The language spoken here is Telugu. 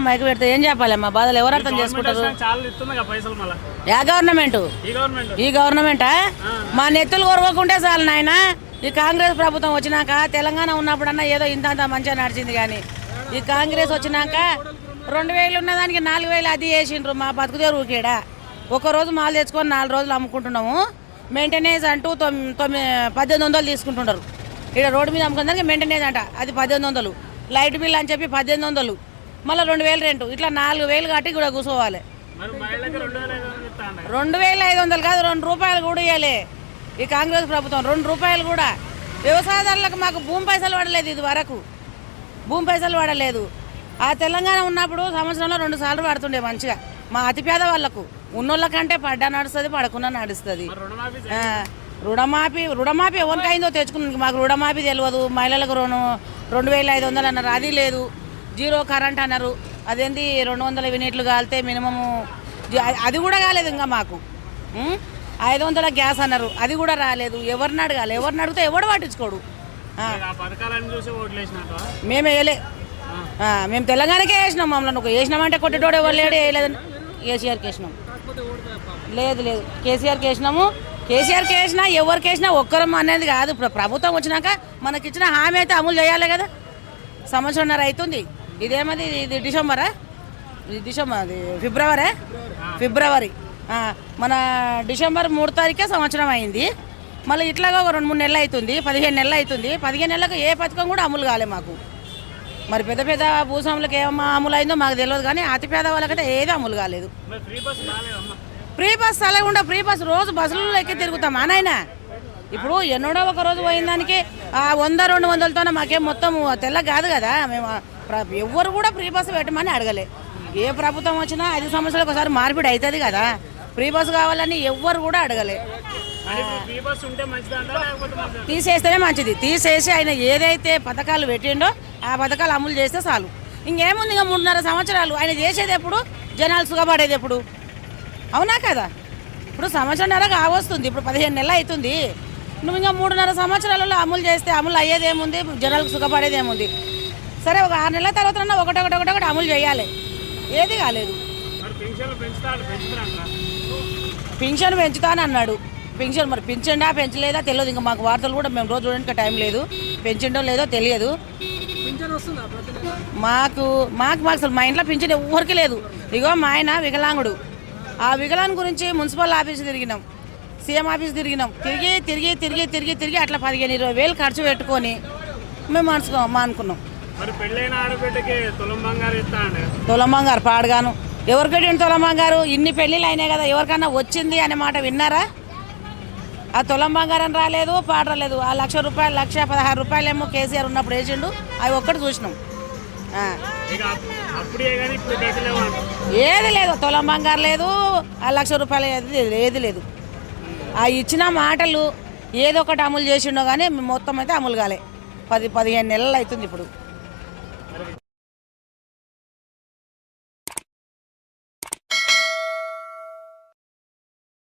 మనం మైకు పెడితే ఏం చెప్పాలి మా బాధలు ఎవరు అర్థం చేసుకుంటారు? Yeah government? ఈ గవర్నమెంటా? మా నెత్తులు కొరవకుంటే చాలు నాయన. ఈ కాంగ్రెస్ ప్రభుత్వం వచ్చినాక తెలంగాణ ఉన్నప్పుడన్నా ఏదో ఇంత మంచిగా నడిచింది, కానీ ఈ కాంగ్రెస్ వచ్చినాక 2000 ఉన్నదానికి 4000 అది వేసిండ్రు. మా బతుకుదేరు ఊకేడా. ఒకరోజు మాలు తెచ్చుకొని 4 రోజులు అమ్ముకుంటున్నాము. మెయింటెనెన్స్ అంటూ 1800 తీసుకుంటున్నారు. ఇక్కడ రోడ్డు మీద అమ్ముకునేదానికి మెయింటెనెన్స్ అంట, అది 1800. లైట్ బిల్ అని చెప్పి 1800, మళ్ళీ 2000 రెంటు, ఇట్లా 4000 కట్టి కూడా కూర్చోవాలి. 2500 కాదు, 2 రూపాయలు కూడా ఇవ్వలే ఈ కాంగ్రెస్ ప్రభుత్వం. 2 రూపాయలు కూడా. వ్యవసాయదారులకు మాకు భూమి పైసలు పడలేదు, ఇది వరకు భూమి పైసలు పడలేదు. ఆ తెలంగాణ ఉన్నప్పుడు సంవత్సరంలో 2 సార్లు పడుతుండే మంచిగా. మా అతిపేద వాళ్ళకు, ఉన్నోళ్ళకంటే పడ్డా నడుస్తుంది, పడకుండా నడుస్తుంది. రుణమాఫీ ఎవరికైందో తెచ్చుకున్నాను. మాకు రుణమాఫీ తెలియదు. మహిళలకు 2500 అన్నారు, అది లేదు. 0 కరెంట్ అన్నారు, అదేంటి 200 యూనిట్లు కాలితే మినిమము, అది కూడా కాలేదు. ఇంకా మాకు 500 గ్యాస్ అన్నారు, అది కూడా రాలేదు. ఎవరిని అడగాలి? ఎవరిని అడిగితే ఎవడు పట్టించుకోడు. మేము వేయలే, మేము తెలంగాణకే వేసినాం. మమ్మల్ని వేసినామంటే కొట్టేటోడు ఎవరు లేడు. వేయలేదని కేసీఆర్కి వేసినాం. లేదు కేసీఆర్కి వేసినాము. కేసీఆర్కి వేసినా ఎవరికి వేసినా ఒక్కరం అనేది కాదు. ఇప్పుడు ప్రభుత్వం వచ్చినాక మనకిచ్చిన హామీ అయితే అమలు చేయాలి కదా. సంవత్సరంన్నర అవుతుంది. ఇదేమది, ఇది డిసెంబరా? అది ఫిబ్రవరి. మన డిసెంబర్ 3 తారీఖే సంవత్సరం అయింది. మళ్ళీ ఇట్లాగా ఒక 2-3 నెలలు అవుతుంది, 15 నెలలు అవుతుంది. 15 నెలలకు ఏ పథకం కూడా అమలు కాలే మాకు. మరి పెద్ద భూస్వాములకు ఏమో అమలు అయిందో మాకు తెలియదు, కానీ అతి పేద వాళ్ళకైతే ఏది అమలు కాలేదు. ఫ్రీ బస్ అలాగుండా ఫ్రీ బస్ రోజు బస్సులలో ఎక్కి తిరుగుతాం నాయన. ఇప్పుడు ఎన్నడో ఒక రోజు పోయిన దానికి 100-200తోనే మాకేం మొత్తం తెల్ల కాదు కదా. మేము ఎవ్వరు కూడా ఫ్రీ బస్సు పెట్టమని అడగలే. ఏ ప్రభుత్వం వచ్చినా 5 సంవత్సరాలకు ఒకసారి మార్పిడి అవుతుంది కదా. ఫ్రీ బస్సు కావాలని ఎవ్వరు కూడా అడగలే. తీసేస్తేనే మంచిది. తీసేసి ఆయన ఏదైతే పథకాలు పెట్టిండో ఆ పథకాలు అమలు చేస్తే చాలు. ఇంకేముంది, ఇంకా 3.5 సంవత్సరాలు ఆయన చేసేది ఎప్పుడు, జనాలు సుఖపడేది ఎప్పుడు? అవునా కదా? ఇప్పుడు సంవత్సరంన్నర కావస్తుంది, ఇప్పుడు 15 నెలలు అవుతుంది. నువ్వు ఇంకా 3.5 సంవత్సరాలలో అమలు చేస్తే అమలు అయ్యేది ఏముంది, జనాలకు సుఖపడేది ఏముంది? సరే, ఒక 6 నెలల తర్వాత ఒకటి అమలు చేయాలి. ఏది కాలేదు. పింఛన్ పెంచుతానన్నాడు. మరి పింఛండా పెంచలేదా తెలియదు. ఇంకా మాకు వార్తలు కూడా మేము రోజు చూడడానికి టైం లేదు. పెంచిండో లేదో తెలియదు మాకు. అసలు మా ఇంట్లో పింఛన్ ఎవరికి లేదు. ఇగో మా ఆయన వికలాంగుడు. ఆ వికలాంగ్ గురించి మున్సిపల్ ఆఫీస్ తిరిగినాం, సీఎం ఆఫీస్ తిరిగినాం. తిరిగి అట్లా 15-20 వేలు ఖర్చు పెట్టుకొని మేము అనుకున్నాం. తులం బంగారు పాడుగాను ఎవరికి పెట్టిండు? తులం బంగారు ఇన్ని పెళ్ళిళ్ళు అయినాయి కదా, ఎవరికన్నా వచ్చింది అనే మాట విన్నారా? ఆ తులం బంగారం రాలేదు, పాట రాలేదు. ఆ 1,00,000 రూపాయలు, 1,16,000 రూపాయలు ఏమో కేసీఆర్ ఉన్నప్పుడు వేసిండు, అవి ఒక్కటి చూసినాం. ఏది లేదు, తులం బంగారు లేదు, ఆ 1,00,000 రూపాయలు ఏది లేదు. ఆ ఇచ్చిన మాటలు ఏదో ఒకటి అమలు చేసిండో కానీ మొత్తం అయితే అమలు కాలే. 10-15 నెలలు అవుతుంది ఇప్పుడు.